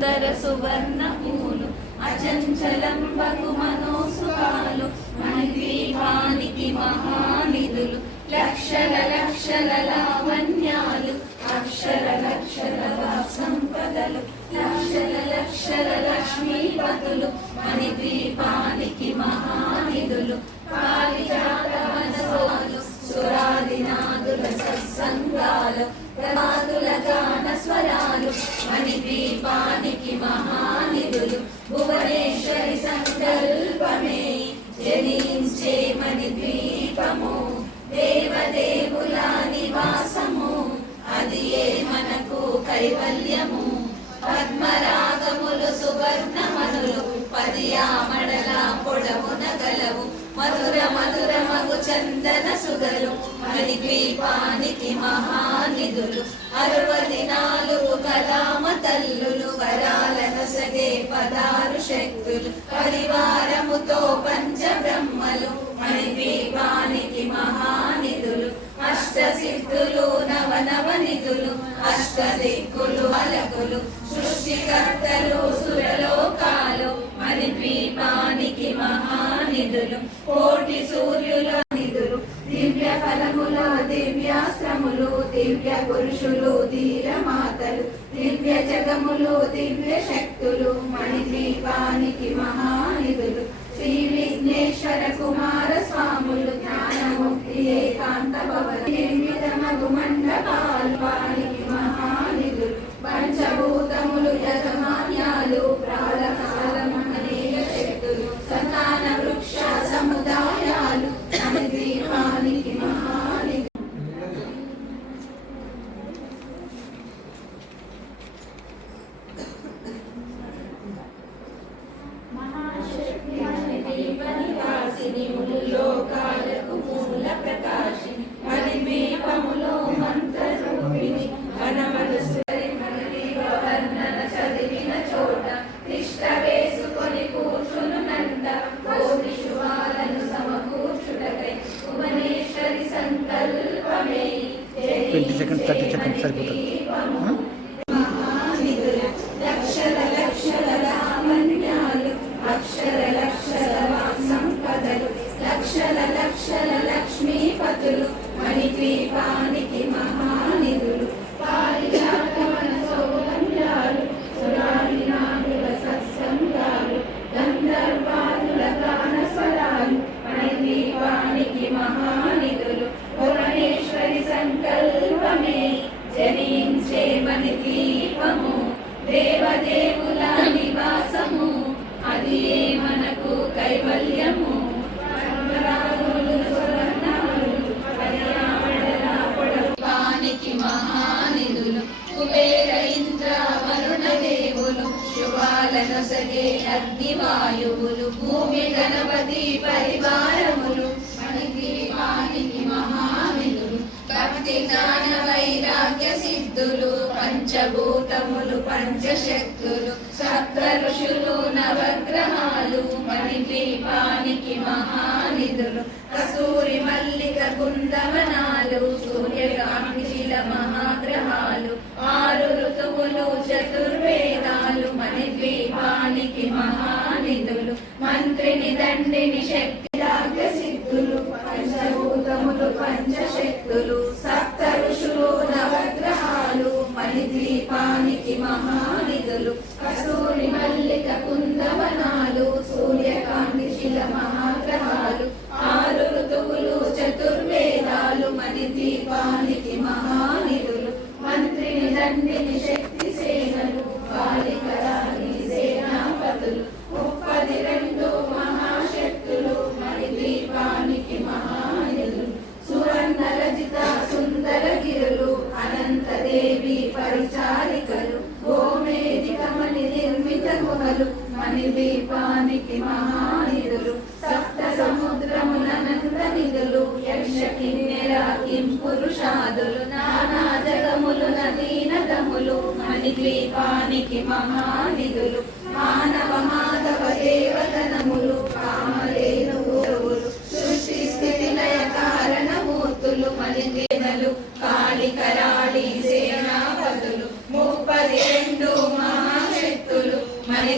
సుందర సువర్ణమూలు అచంచలంబకు మనోసుకాలు మణిద్వీపానికి మహానిధులు లక్షల లక్షల లావణ్యాలు అక్షర లక్షల సంపదలు లక్షల లక్షల లక్ష్మీపతులు మణిద్వీపానికి మహానిధులు పారిజాత వనసాలు సురాదినాదుల సత్సంగాలు ప్రమాదుల గాన స్వరాలు మణిద్వీపానికి మహానిధులు భువనేశ్వరి సంకల్పమే జనించే మణిద్వీపము దేవదేవుల నివాసము అది ఏ మనకు కైవల్యము పద్మరాగములు సువర్ణమనులు పదియామడల పొడవున గలవు మధుర మధుర మగు చందన సుగలు మణిద్వీపానికి మహానిధులు 64 కలామ తల్లులు వరాలను సగే 16 శక్తులు పరివారముతో పంచబ్రహ్మలు మణిద్వీపానికి మహానిధులు అష్టసిద్ధులు నవనవనిధులు అష్టదిక్కులు అలకులు సృష్టికర్తలు సురలోకాలు మణిద్వీపానికి మహానిధులు కోటి సూర్యుల నిధులు దివ్య ఫలములు దివ్యాస్త్రములు దివ్య పురుషులు ధీరమాతలు దివ్య జగములు దివ్య శక్తులు మణిద్వీపానికి మహానిధులు శ్రీ విఘ్నేశ్వర కుమార స్వాములు జ్ఞానముక్తి ఏకాంత భవన నిర్మితమగు మండపాలు వారికి మహానిధులు పంచభూతములు యజమాన్యాలు ప్రాణకాలమనేక శక్తులు సంతాన వృక్ష సముదాయాలు మణిద్వీపానికి మహానిధులు మణిద్వీపనివాసిని ముల్లోకాలకు మూల ప్రకాశిని మణిద్వీపములో మంత్రరూపిణి మనమనుసరి మణిద్వీప వర్ణన చదివిన చోట తిష్ట వేసుకొని కూర్చునునంట కోటి శుభాలను సమకూర్చుటకై భువనేశ్వరి సంకల్పమే 20 seconds 30 seconds సరిపోతుంది లక్షల లక్షల లావణ్యాలు అక్షర లక్షల సంపదలు లక్షల లక్షల లక్ష్మీపతులు మణిద్వీపానికి మహానిధులు పారిజాత వన సౌగంధ్యాలు సురాదినాదుల సత్సంగాలు గంధర్వాదుల గాన స్వరాలు మణిద్వీపానికి మహానిధులు భువనేశ్వరి సంకల్పమే జనించే మణిద్వీపము దేవదేవుల నివాసము అది ఏ మనకు కైవల్యము పద్మరాగములు మహానిధులు కుబేర ఇంద్ర వరుణ దేవులు శుభాలను సగే అగ్నివాయువులు భూమి గణపతి పరివారములు మణిద్వీపానికి మహానిధులు భక్తి జ్ఞాన వైరాగ్య సిద్ధులు పంచభూతములు పంచశక్తులు సప్త ఋషులు నవగ్రహాలు మణిద్వీపానికి మహానిధులు కసూరి మల్లిక కుందవనాలు సూర్యకాంతిశిల మహాగ్రహాలు 6 ఋతువులు చతుర్వేదాలు మణిద్వీపానికి మహానిధులు మంత్రిని దండిని శక్తి సిద్ధులు పంచభూతములు పంచశక్తులు సప్త ఋషులు నవగ్రహాలు మణిద్వీపానికి మహానిధులు కసూరి మల్లిక కుందవనాలు సూర్యకాంతిశిల మహాగ్రహాలు 6 ఋతువులు చతుర్వేదాలు మణిద్వీపానికి మహానిధులు మంత్రిని దండిని శక్తి సేనలు బాలికరాని సేనాపతులు 32 మహాశక్తులు మణిద్వీపానికి మహానిధులు సువర్ణ రజిత సుందర గిరులు అనంతదేవి పరిచారికలు గోమేధిక మణి నిర్మిత గుహలు మణిద్వీపానికి మహానిధులు సప్త సముద్రములనంద నిధులు యక్ష కిన్నెర కిం పురుషాదులు నానా జగములు నదీనదములు మణిద్వీపానికి మహానిధులు మానవ మాధవ దేవతనములు కామధేనువులు సృష్టి స్థితి లయ కారణమూర్తులు మణిద్వీపలు కాళి కరాళి సేనాపతులు 32 మహాశక్తులు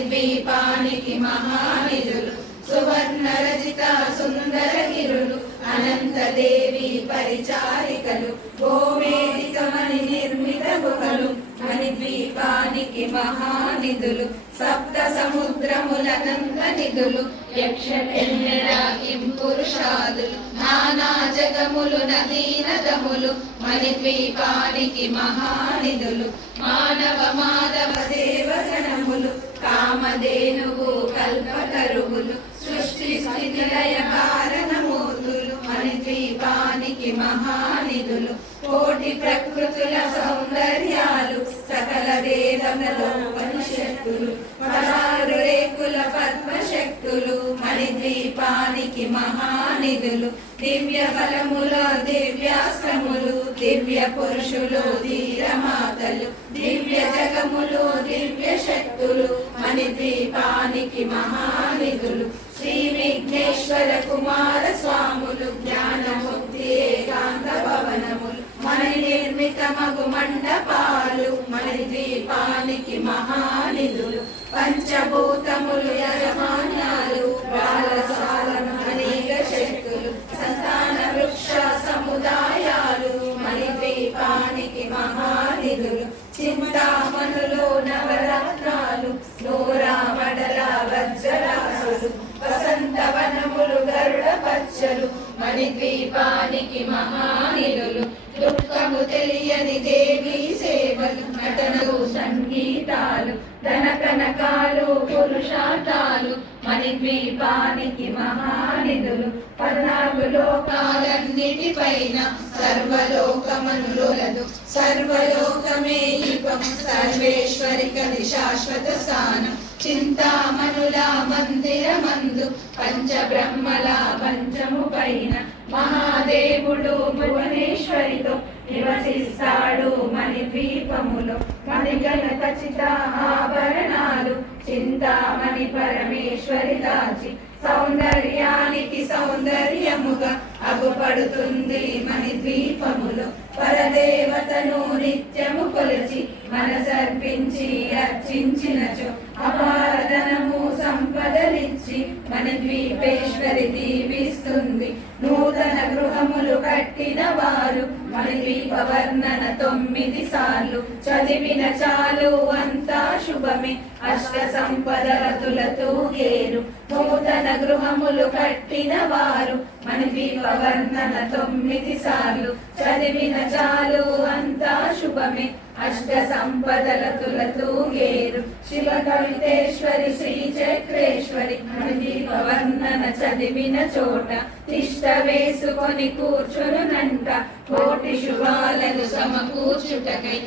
మణిద్వీపానికి మహానిధులు సువర్ణ రచిత సుందర గిరులు అనంతదేవి పరిచారికలు గోమేధికమణి నిర్మిత గుహలు మణిద్వీపానికి మహానిధులు సప్త సముద్రములనంత నిధులు యక్ష కిన్నెర కిం పురుషాదులు నానా జగములు నదీనదములు మణిద్వీపానికి మహానిధులు మానవ మాధవ సేవగణములు కామధేనువు కల్పతరువులు సృష్టి స్థితి లయ కారణమూర్తులు మణిద్వీపానికి మహానిధులు కోటి ప్రకృతుల సౌందర్యాలు సకల వేదముల ఉపనిషత్తులు 16 రేకుల పద్మశక్తులు మణిద్వీపానికి మహానిధులు దివ్య బలముల దివ్యాస్త్రములు దివ్య పురుషులు ధీరమాతలు దివ్య జగములు దివ్య శక్తులు మణిద్వీపానికి మహానిధులు శ్రీ విఘ్నేశ్వర కుమార స్వాములు జ్ఞానముక్తి ఏకాంత భవనములు మణి నిర్మిత మగు మండపాలు మణిద్వీపానికి మహానిధులు పంచభూతములు యజమాన్యాలు బాలసాలను అనేక శక్తులు సంతాన వృక్ష సముదాయాలు మణిద్వీపానికి మహానిధులు చింతామణులు నవరత్నాలు నూరామడల వజ్రరాసులు వసంతవనములు గరుడ పచ్చలు మణిద్వీపానికి మహానిధులు దుఃఖము తెలియని దేవి సేవలు నటనలు సంగీతాలు ధన కనకాలు పురుషార్థాలు మణిద్వీపానికి మహానిధులు 14 లోకాలన్నిటిపైన సర్వలోకమనులదు సర్వలోకమే ఇపం సర్వేశ్వరికది శాశ్వత స్థానం చింతామణుల మందిరమందు పంచబ్రహ్మల పంచము పైన మహాదేవుడు భువనేశ్వరితో నివసిస్తాడు మణిద్వీపములో మణిగణ ఖచ్చిత ఆభరణాలు చింతామణి పరమేశ్వరి దాచి సౌందర్యానికి సౌందర్యముగా అగుపడుతుంది మణిద్వీపములో పరదేవతను నిత్యము కొలిచి మనసర్పించి అర్చించినచో అపారధనము సంపదలిచ్చి మణిద్వీపేశ్వరి దీవిస్తుంది నూతన గృహములు కట్టిన వారు మణిద్వీప వర్ణన 9 సార్లు చదివిన చాలు అంతా శుభమే అష్ట సంపదలతులతో గేరు నూతన గృహములు కట్టిన వారు మణిద్వీప వర్ణన 9 సార్లు చదివిన చాలు అంతా శుభమే అష్ట సంపదలతులతో గేరు శివ కవితేశ్వరి శ్రీ చక్రేశ్వరి మణిద్వీప వర్ణన చదివిన చోట తిష్ట వేసుకొని కూర్చునునంట కోటి శుభాలను సమకూర్చుటకై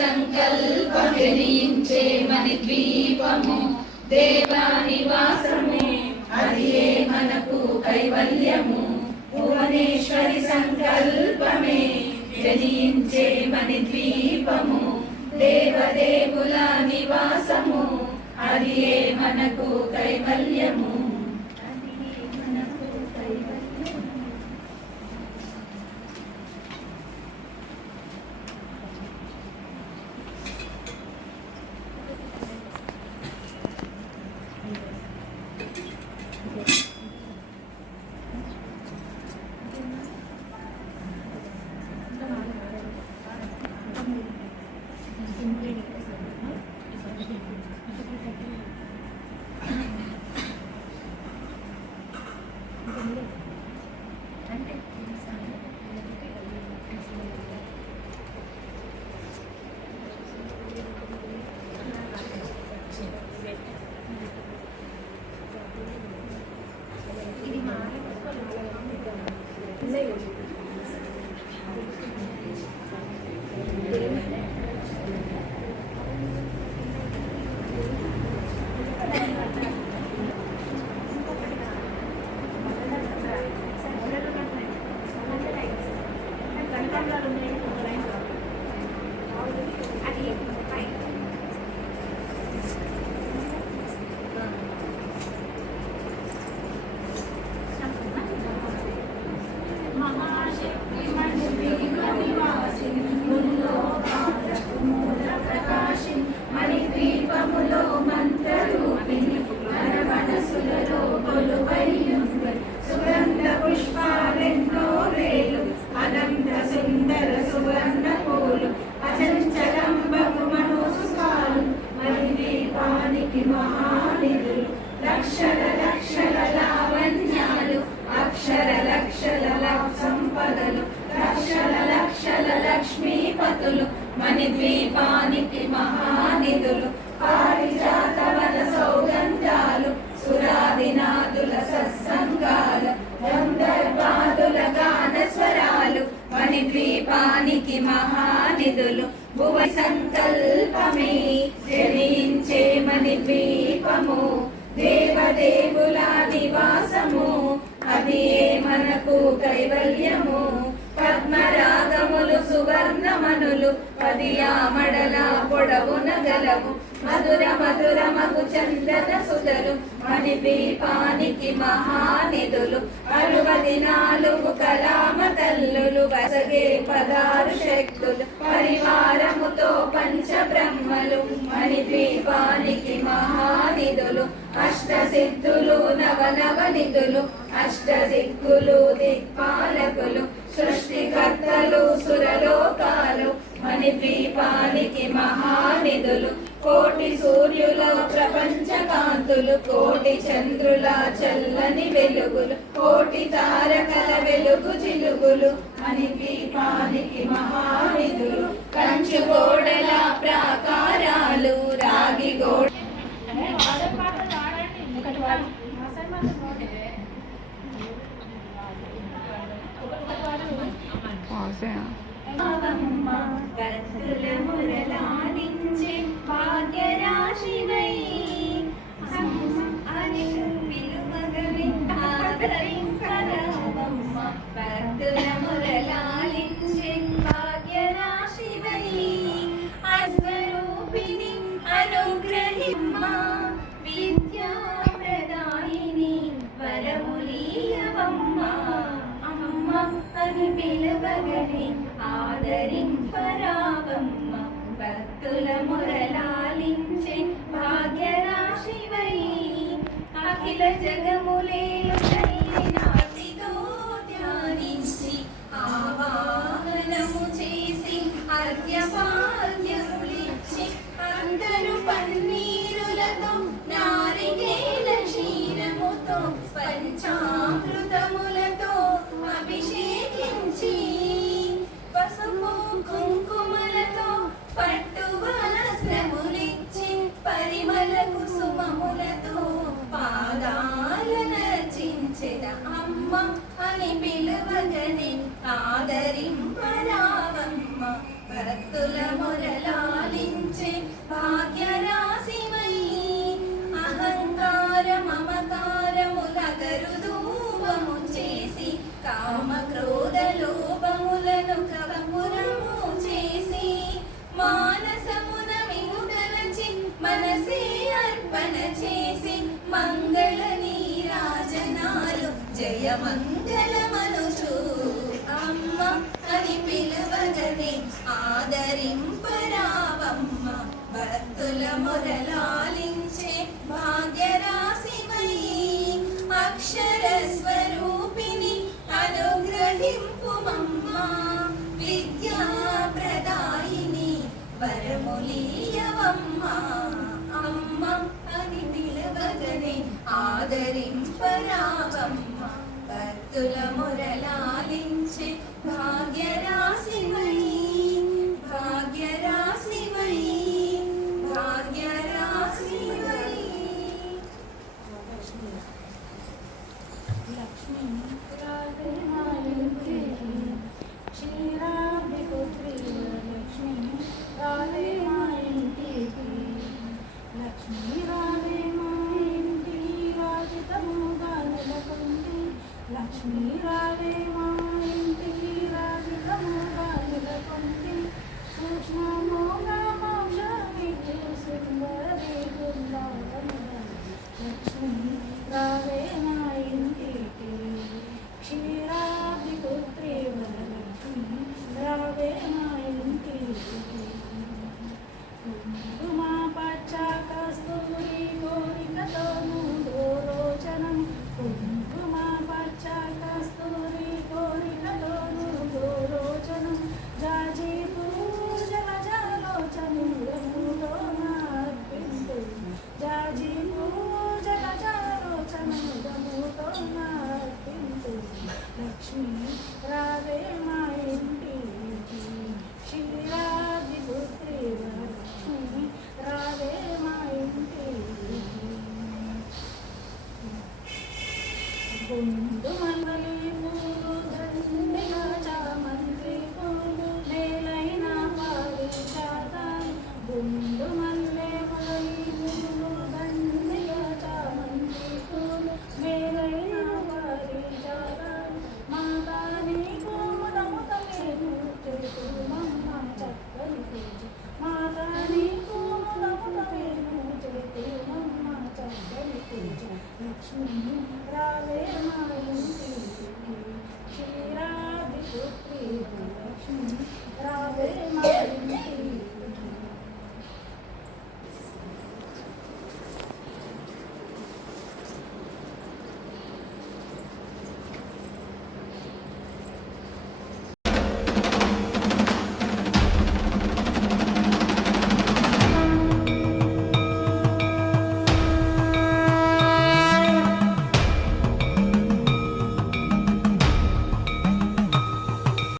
సంకల్పం జనించే మణిద్వీపము దేవా నివాసము అదియే మనకు కైవల్యము భువనేశ్వరి సంకల్పమే జనించే మణిద్వీపము దేవదేవుల నివాసము అదియే మనకు కైవల్యము దీపానికి మహానిధులు లక్షల లక్షల లావణ్యాలు అక్షర లక్షల సంపదలు లక్షల లక్షల లక్ష్మీపతులు మణిద్వీపానికి మహానిధులు పారిజాతవన సౌగంధాలు సురాదినాదుల సత్సంగాలు గంధర్వాదుల గాన స్వరాలు మణిద్వీపానికి మహానిధులు భువ సంకల్పమే జనించే మణిద్వీపము దేవదేవుల నివాసము అది మనకు కైవల్యము పద్మరాగములు సువర్ణమనులు పదియామడల పొడవున గలవు మధుర మధురమగు చందన సుధలు మణిద్వీపానికి మహానిధులు 64 కలామ తల్లులు వసగే 16 శక్తులు పరివారముతో పంచబ్రహ్మలు మణిద్వీపానికి మహానిధులు అష్టసిద్ధులు నవనవనిధులు అష్టదిక్కులు దిక్పాలకులు సృష్టికర్తలు సురలోకాలు మణిద్వీపానికి మహానిధులు కోటి సూర్యుల ప్రపంచ కాంతులు కోటి చంద్రుల చల్లని వెలుగులు కోటి తారకల వెలుగు చిలుగులు మణిద్వీపానికి మహానిధులు కంచు గోడల ప్రాకారాలు రాగి గోడ మురళాడించే భాగ్యరాశివై అని పిలువగలి ఆదరింపరావమ్మ భక్తుల మురళాడించే భాగ్యరాశివై అస్వరూపిణి అనుగ్రహిమ్మ విద్యాప్రదాయిని వరములీయవమ్మ అమ్మ అని పిలువగలి ఆదరింపరావమ్మ భక్తుల మురళాలించే భాగ్యరాశివై అఖిల జగములేలు నాటితో ధ్యానించి ఆవాహనము చేసి అర్ఘ్యపాద్యములిచ్చి అందరూ పన్నీరులతో నారికేల క్షీరముతో పంచామృతములతో అభిషేకించి పసుపు కుంకుమలతో పట్టు వస్త్రములిచ్చి పరిమళ కుసుమములతో పాదాలనర్చించెద అమ్మ అని పిలువగని ఆదరింపరావమ్మ భక్తుల మురళాలించే భాగ్యరాశివై అహంకార మమకారములగరు దూవము చేసి కామ క్రోధ లోభములను కవపురము చేసి మానసమున వినుదలచి మనసే అర్పణ చేసి మంగళ నీరాజనాలు జయ మంగళమనుచు అమ్మ అని పిలువగని ఆదరింపరావమ్మ భక్తుల మురళాలించే భాగ్యరాశివై అక్షర స్వరూపిణి అనుగ్రహింపుమమ్మ విద్యాప్రదాయిని వరములీయవమ్మ అమ్మ అని పిలువగని ఆదరింపరావమ్మ భక్తుల మురళాలించే భాగ్యరాశివై